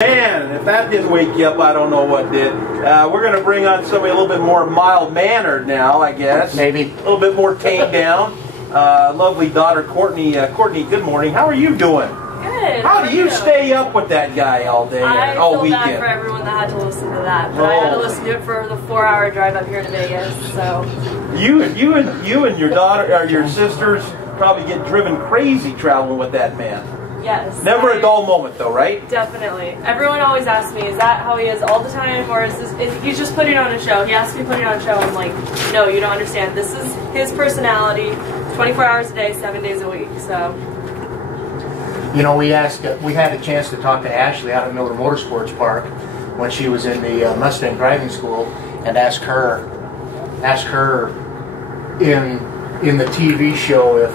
Man, if that didn't wake you up, I don't know what did. We're going to bring on somebody a little bit more mild-mannered now, I guess. Maybe. A little bit more tamed down. Lovely daughter, Courtney. Courtney, good morning. How are you doing? Good. How do you stay up with that guy all day, all weekend? I feel bad for everyone that had to listen to that, but I had to listen to it for the 4-hour drive up here to Vegas. So. You and your daughter or your sisters probably get driven crazy traveling with that man. Yes. Never a dull moment, though, right? Definitely. Everyone always asks me, is that how he is all the time, or is he's just putting on a show? He has to be putting on a show. I'm like, no, you don't understand. This is his personality, 24 hours a day, 7 days a week. So. You know, we had a chance to talk to Ashley out at Miller Motorsports Park when she was in the Mustang driving school, and ask her in the TV show if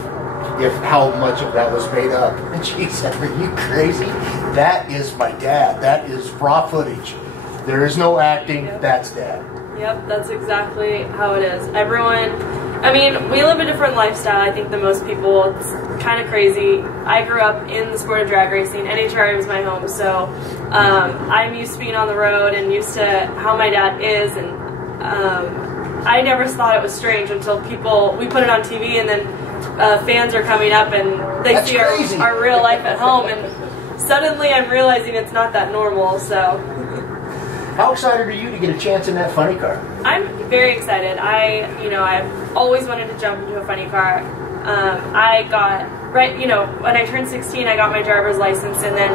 how much of that was made up. And she said, "Are you crazy? That is my dad. That is raw footage. There is no acting. Yep. That's dad." Yep, that's exactly how it is. Everyone, I mean, we live a different lifestyle, I think, than most people. It's kind of crazy. I grew up in the sport of drag racing. NHRA was my home, so I'm used to being on the road and used to how my dad is, and I never thought it was strange until we put it on TV, and then fans are coming up and they see our real life at home, and suddenly I'm realizing it's not that normal. So. How excited are you to get a chance in that funny car? I'm very excited. I've always wanted to jump into a funny car. I got when I turned 16, I got my driver's license, and then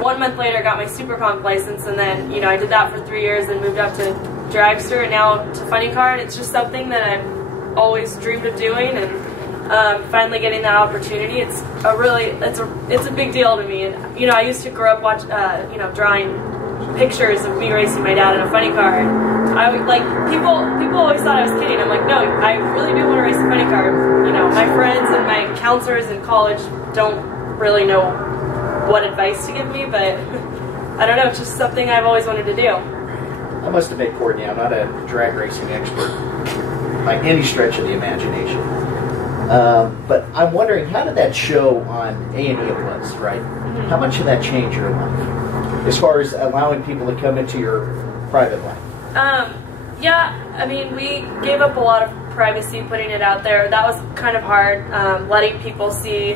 1 month later, got my super comp license, and then I did that for 3 years, and moved up to dragster, and now to funny car, and it's just something that I've always dreamed of doing, and finally getting that opportunity, it's a big deal to me. And I used to grow up drawing pictures of me racing my dad in a funny car. And people always thought I was kidding. I'm like, no, I really do want to race a funny car. My friends and my counselors in college don't really know what advice to give me, but I don't know, it's just something I've always wanted to do. I must admit, Courtney, I'm not a drag racing expert by any stretch of the imagination. But I'm wondering, how did that show on A&E it was, right? Mm-hmm. How much did that change your life? As far as allowing people to come into your private life? Yeah, I mean, we gave up a lot of privacy putting it out there. That was kind of hard, letting people see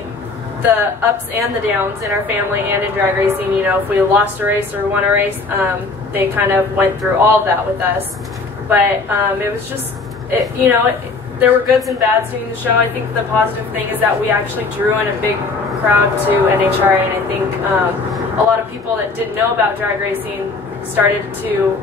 the ups and the downs in our family and in drag racing. If we lost a race or won a race, they kind of went through all of that with us. But it was just, there were goods and bads doing the show. I think the positive thing is that we actually drew in a big crowd to NHRA, and I think a lot of people that didn't know about drag racing started to,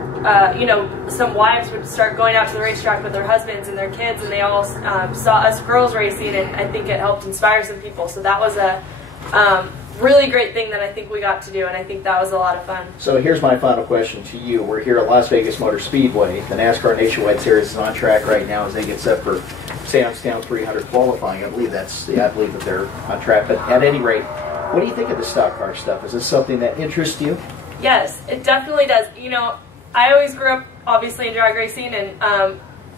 some wives would start going out to the racetrack with their husbands and their kids, and they all saw us girls racing, and I think it helped inspire some people. So that was a really great thing that I think we got to do, and I think that was a lot of fun. So here's my final question to you. We're here at Las Vegas Motor Speedway. The NASCAR Nationwide Series is on track right now as they get set for Sam's Town 300 qualifying. I believe that they're on track. But at any rate, what do you think of the stock car stuff? Is this something that interests you? Yes, it definitely does. I always grew up obviously in drag racing, and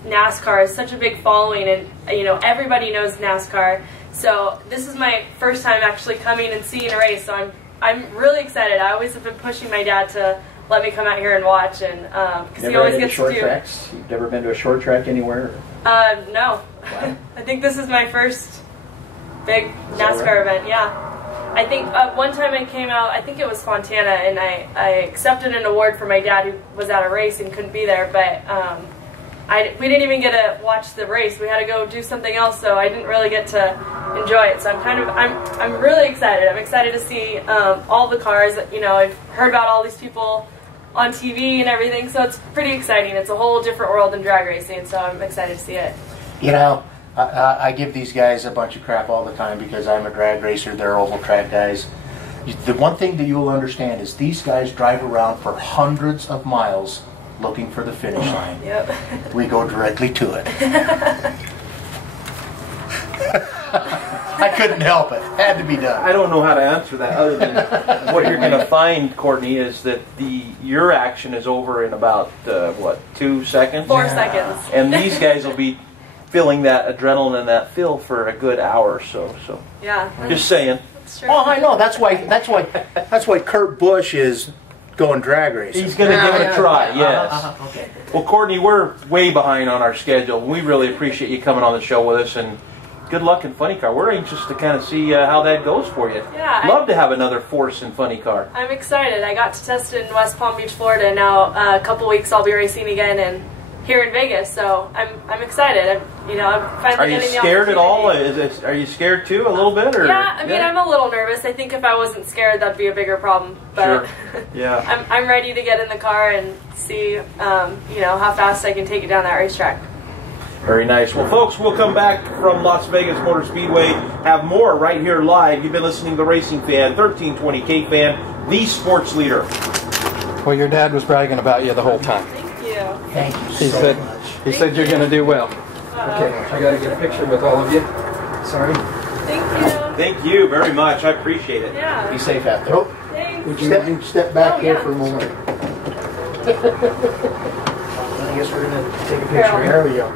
NASCAR is such a big following, and everybody knows NASCAR. So this is my first time actually coming and seeing a race, so I'm really excited. I always have been pushing my dad to let me come out here and watch, and because he always gets to do. Tracks? You've never been to a short track anywhere? No. Wow. I think this is my first big NASCAR event. Yeah. I think one time I came out, I think it was Fontana, and I accepted an award for my dad who was at a race and couldn't be there, but we didn't even get to watch the race. We had to go do something else, so I didn't really get to enjoy it. So I'm really excited. I'm excited to see all the cars. I've heard about all these people on TV and everything, so it's pretty exciting. It's a whole different world than drag racing, so I'm excited to see it. I give these guys a bunch of crap all the time because I'm a drag racer, they're oval track guys. The one thing that you will understand is these guys drive around for hundreds of miles looking for the finish line. Yep. We go directly to it. I couldn't help it. Had to be done. I don't know how to answer that other than what you're going to find, Courtney, is that your action is over in about, 2 seconds? 4 seconds. And these guys will be feeling that adrenaline and that feel for a good hour or so. Yeah. Just saying. Sure. Oh, I know. That's why Kurt Busch is going drag racing. He's going to give it a try, yes. Okay. Well, Courtney, we're way behind on our schedule. We really appreciate you coming on the show with us, and good luck in Funny Car. We're anxious to kind of see how that goes for you. Yeah, Love to have another force in Funny Car. I'm excited. I got to test it in West Palm Beach, Florida, and now a couple weeks I'll be racing again and here in Vegas. So I'm excited. I'm finally Are you getting the scared at all? opportunity. Are you scared too, a little bit? Or? Yeah, I mean, I'm a little nervous. I think if I wasn't scared, that'd be a bigger problem. But Sure. Yeah. I'm ready to get in the car and see, how fast I can take it down that racetrack. Very nice. Well, folks, we'll come back from Las Vegas Motor Speedway, have more right here live. You've been listening to Racing Fan, 1320 K-Fan, the sports leader. Well, your dad was bragging about you the whole time. Thank you. Thank you He so said, much. He said you're going to do well. Okay, I got to get a picture with all of you. Sorry. Thank you. Thank you very much. I appreciate it. Yeah. Be safe out there. Thanks. Would you step back here for a moment? I guess we're going to take a picture Carol. here. There we go.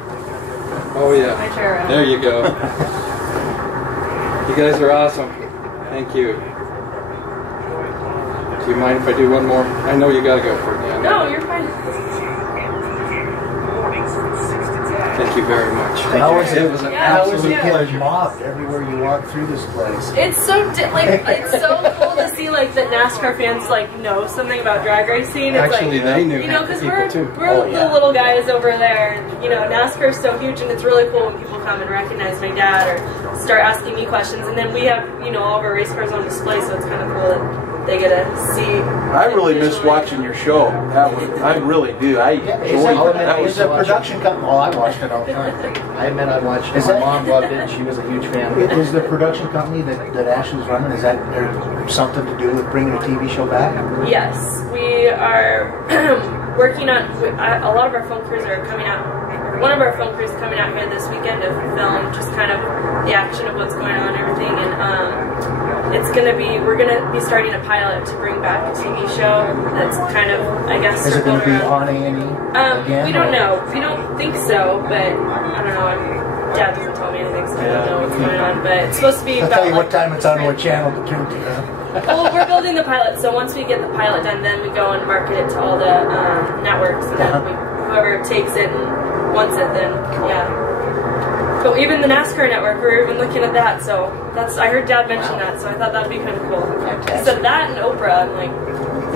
Oh, yeah. My chair. There you go. You guys are awesome. Thank you. Do you mind if I do one more? I know you got to go for it. Yeah, No, you're fine. Thank you very much. How is it? It was an Yeah, How is it absolute getting pleasure. mobbed everywhere you walk through this place? It's so it's so cool to see that NASCAR fans know something about drag racing. It's Actually, they knew half the because people too. we're the little guys over there, and NASCAR is so huge, and it's really cool when people come and recognize my dad or start asking me questions, and then we have all of our race cars on display, so it's kind of cool that they get to see. I really miss watching your show. I really do. I enjoyed that. Is a production company? Well, I watched it all the time. I admit I watched it. Is My that- mom loved it. She was a huge fan of it. Is the production company that Ashley's running, is that something to do with bringing a TV show back? Yes, we are working on. A lot of our film crews are coming out. One of our film crews is coming out here this weekend to film just kind of the action of what's going on and everything, and we're gonna be starting a pilot to bring back a TV show that's kind of, I guess, Is it going to be circled on A&E again? we don't know. We don't think so, but I don't know. Dad doesn't tell me anything, so I don't know what's going on. But it's supposed to be. I'll about tell you what time it's on what channel to tune to. Well, we're building the pilot, so once we get the pilot done, then we go and market it to all the networks, and then whoever takes it and wants it, then yeah. But even the NASCAR network, we're even looking at that. So I heard Dad mention that, so I thought that'd be kind of cool. He said that and Oprah, and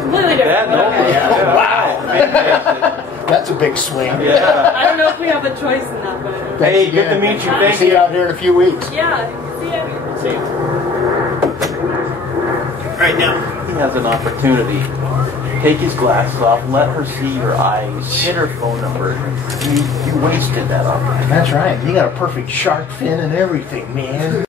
completely different. That, no, Okay. yeah. Wow. That's a big swing. Yeah. I don't know if we have a choice in that, but Hey, good to meet you. Thank See you. you out here in a few weeks. yeah. See ya. See you. Right now, he has an opportunity. Take his glasses off, let her see your eyes, hit her phone number. You wasted that opportunity. That's right. You got a perfect shark fin and everything, man.